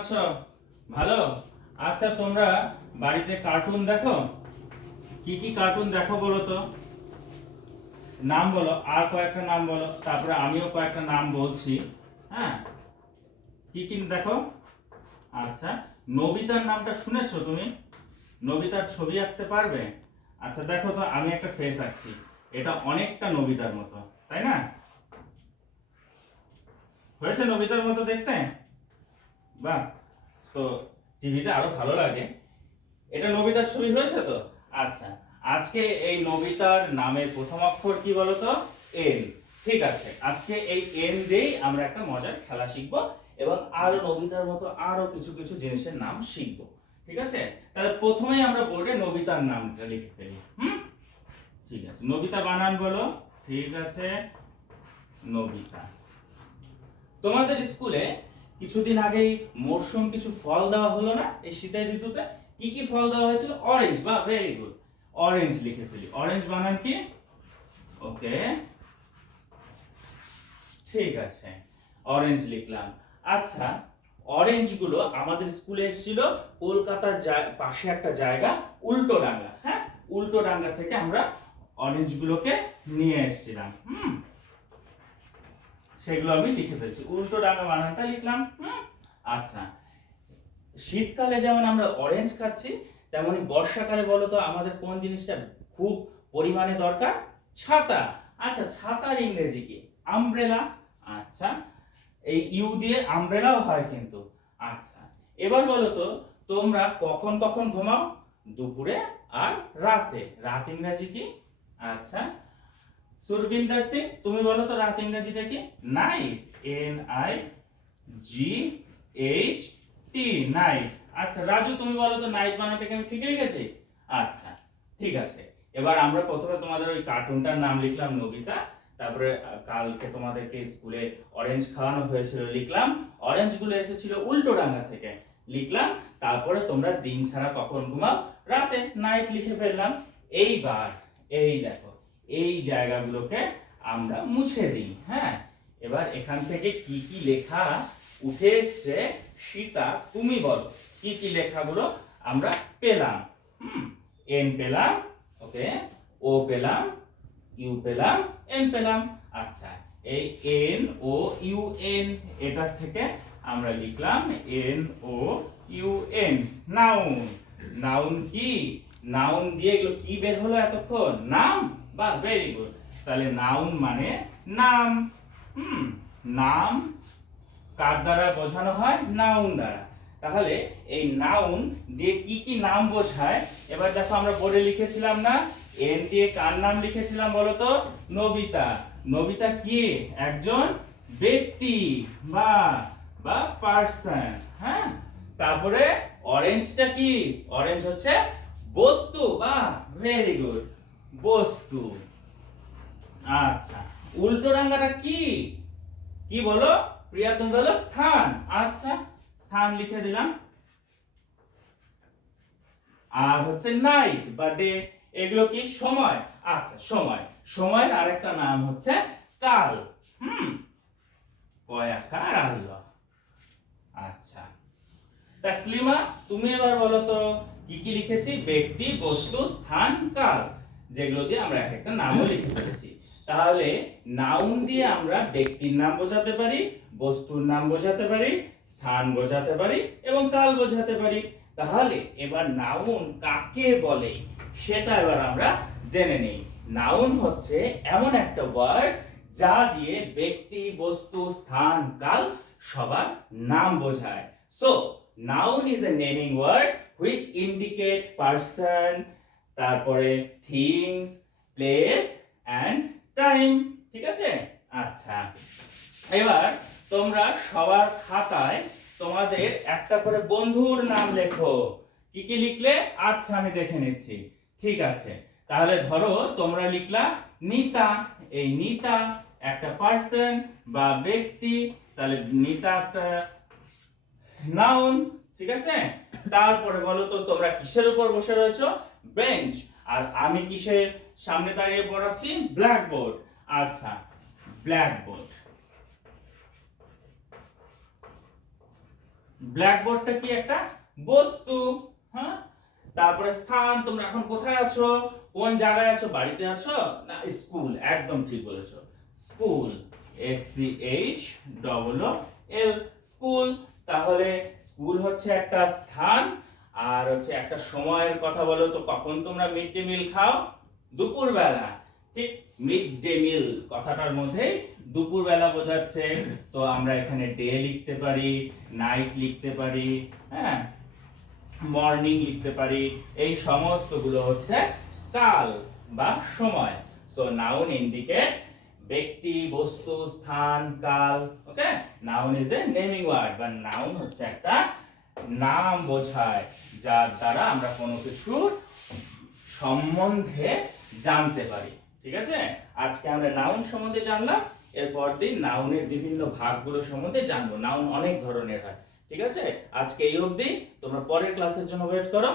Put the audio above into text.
আছো? ভালো। আচ্ছা, তোমরা বাড়িতে কার্টুন দেখো? কি কি কার্টুন দেখো বলো তো? নাম বলো, আর কয়েকটা নাম বলো, তারপরে আমিও কয়েকটা নাম বলছি। হ্যাঁ, কি কি দেখো? আচ্ছা, নবিতার নামটা শুনেছো তুমি? নবিতার ছবি আঁকতে পারবে? আচ্ছা দেখো তো, আমি একটা ফেস আঁকছি। এটা অনেকটা নবিতার মতো, তাই না? হয়েছে নবিতার মতো দেখতে? বাহ, তো টিভিতে আরো ভালো লাগে। এটা নবিতার ছবি হয়েছে তো? আচ্ছা, আজকে এই নবিতার নামের প্রথম অক্ষর কি বলতো? এন। ঠিক আছে, আজকে এই এন দিয়েই আমরা একটা মজার খেলা শিখব এবং আরো নবিতার মতো আরো কিছু কিছু জিনিসের নাম শিখব। ঠিক আছে, তাহলে প্রথমেই আমরা বোর্ডে নবিতার নামটা লিখে ফেলি। ঠিক আছে, নবিতা বানান বলো। ঠিক আছে, নবিতা। তোমাদের স্কুলে কিছুদিন আগেই মরশুম কিছু ফল দেওয়া হলো না এই শীতের ঋতুতে? কি কি ফল দেওয়া হয়েছিল? অরেঞ্জ। বা ভেরি গুড, অরেঞ্জ লিখে ফেলি। অরেঞ্জ বানান কি? ওকে, ঠিক আছে, অরেঞ্জ লিখলাম। আচ্ছা, অরেঞ্জ গুলো আমাদের স্কুলে এসেছিল কলকাতার পাশে একটা জায়গা উল্টোডাঙ্গা। হ্যাঁ, উল্টোডাঙ্গা থেকে আমরা অরেঞ্জ গুলোকে নিয়ে এসেছিলাম। সেগুলো আমি লিখে ফেলছি, উল্টোডাঙ্গা বানানটা লিখলাম। আচ্ছা, শীতকালে যেমন আমরা অরেঞ্জ খাচ্ছি, তেমনি বর্ষাকালে বলো তো আমাদের কোন জিনিসটা খুব পরিমাণে দরকার? ছাতা। আচ্ছা, ছাতার ইংরেজি কি? আমব্রেলা। আচ্ছা, এই ইউ দিয়ে আমব্রেলাও হয় কিন্তু। আচ্ছা, এবার বলো তো, তোমরা কখন কখন ঘুমাও? দুপুরে আর রাতে। রাত ইংরেজি কি? আচ্ছা, সুরবিন্দর সিং, তুমি বলো তো রাত ইংরেজিটা কি? Night. N I G H T, night. আচ্ছা রাজু, তুমি বলো তো নাইট বানানটাকে আমি ঠিক লিখেছি? আচ্ছা, ঠিক আছে। এবার আমরা প্রথমে তোমাদের ওই কার্টুনটার নাম লিখলাম নবিতা, তারপরে কালকে তোমাদেরকে স্কুলে অরেঞ্জ খাওয়ানো হয়েছিল, লিখলাম। অরেঞ্জ গুলো এসেছিল উল্টোডাঙ্গা থেকে, লিখলাম। তারপরে তোমরা দিন ছাড়া কখন ঘুমাও? রাতে, নাইট লিখে ফেললাম। এইবার এই দেখো, এই জায়গাগুলোকে আমরা মুছে দিই। হ্যাঁ, এবার এখান থেকে কি কি লেখা উঠে এসছে? সীতা, তুমি বলো কি কি লেখাগুলো আমরা পেলাম? এন পেলাম, ওকে, ও পেলাম, ইউ পেলাম, এন পেলাম। আচ্ছা, এই এন ও ইউ এন, এটা থেকে আমরা লিখলাম N O U N, noun. Noun কি? নাউন দিয়ে এগুলো কি বের হলো এতক্ষণ? নাম। বা ভেরি গুড, তাহলে নাউন মানে নাম। নাম কার দ্বারা বোঝানো হয়? নাউন দ্বারা। তাহলে এই নাউন দিয়ে কি কি নাম বোঝায়? এবার দেখো, আমরা বোর্ডে লিখেছিলাম না, এন দিয়ে কার নাম লিখেছিলাম বলো তো? নবিতা। নবিতা কি? একজন ব্যক্তি বা বা পার্সন। হ্যাঁ, তারপরে অরেঞ্জটা কি? অরেঞ্জ হচ্ছে বস্তু। বা ভেরি গুড, বস্তু। আচ্ছা, উল্টোডাঙ্গাটা কি? কি বলো প্রিয়া? তুমি বলো স্থান। আচ্ছা, স্থান লিখে দিলাম। আর হচ্ছে নাইট বা ডে, এগুলো কি? সময়। আচ্ছা, সময়। সময়ের আরেকটা নাম হচ্ছে কাল। কয়াকার আল্লাহ। আচ্ছা, তাসলিমা, তুমি এবার বলো তো কি কি লিখেছি? ব্যক্তি, বস্তু, স্থান, কাল, যেগুলো দিয়ে আমরা এক একটা নামও লিখে ফেলেছি। তাহলে নাউন দিয়ে আমরা ব্যক্তির নাম বোঝাতে পারি, বস্তুর নাম বোঝাতে পারি, স্থান বোঝাতে পারি এবং কাল বোঝাতে পারি। তাহলে এবার নাউন কাকে বলে সেটা এবার আমরা জেনে নেই। নাউন হচ্ছে এমন একটা ওয়ার্ড যা দিয়ে ব্যক্তি, বস্তু, স্থান, কাল সবার নাম বোঝায়। So noun is a naming word which indicate person, তারপরে things, place and time। ঠিক আছে? আচ্ছা, এবার তোমরা সবার খাতায় তোমাদের একটা করে বন্ধুর নাম লেখো। কি কি লিখলে? আচ্ছা, আমি দেখে নিচ্ছি। ঠিক আছে, তাহলে ধরো তোমরা লিখলা নিতা। এই নিতা একটা পার্সন বা ব্যক্তি, তাহলে নিতা একটা নাউন। ঠিক আছে, তারপরে বলো তো তোমরা কিসের উপর বসে রয়েছো? বেঞ্চ। আর আমি কিসের সামনে দাঁড়িয়ে পড়াচ্ছি? ব্ল্যাকবোর্ড। আচ্ছা, ব্ল্যাকবোর্ড। ব্ল্যাকবোর্ডটা কি একটা বস্তু, হ্যাঁ। তারপরে স্থান, তোমরা এখন কোথায় আছো, কোন জায়গায় আছো, বাড়িতে আছো না স্কুল, একদম ঠিক বলেছো, স্কুল, SCHOOL, স্কুল। তাহলে স্কুল হচ্ছে একটা স্থান, আর হচ্ছে একটা সময়ের কথা বলো তো, কখন তোমরা মিড ডে মিল খাও, দুপুরবেলা, ঠিক। মিড ডে মিল কথাটার মধ্যে দুপুরবেলা বোঝাচ্ছে, তো আমরা এখানে ডে লিখতে পারি, নাইট লিখতে পারি, হ্যাঁ, মর্নিং লিখতে পারি, এই সমস্তগুলো হচ্ছে কাল বা সময়। সো নাউন ইন্ডিকেট ব্যক্তি, বস্তু, স্থান, কাল। Okay, noun is a naming word, বা নাউন হচ্ছে একটা নাম বোঝায়, যার দ্বারা আমরা কোনো কিছুর সম্বন্ধে জানতে পারি। ঠিক আছে, আজকে আমরা নাউন সম্বন্ধে জানলাম, এরপর দিন নাউনের বিভিন্ন ভাগগুলো সম্বন্ধে জানবো। নাউন অনেক ধরনের হয়। ঠিক আছে, আজকে এই অবধি, তোমরা পরের ক্লাসের জন্য ওয়েট করো।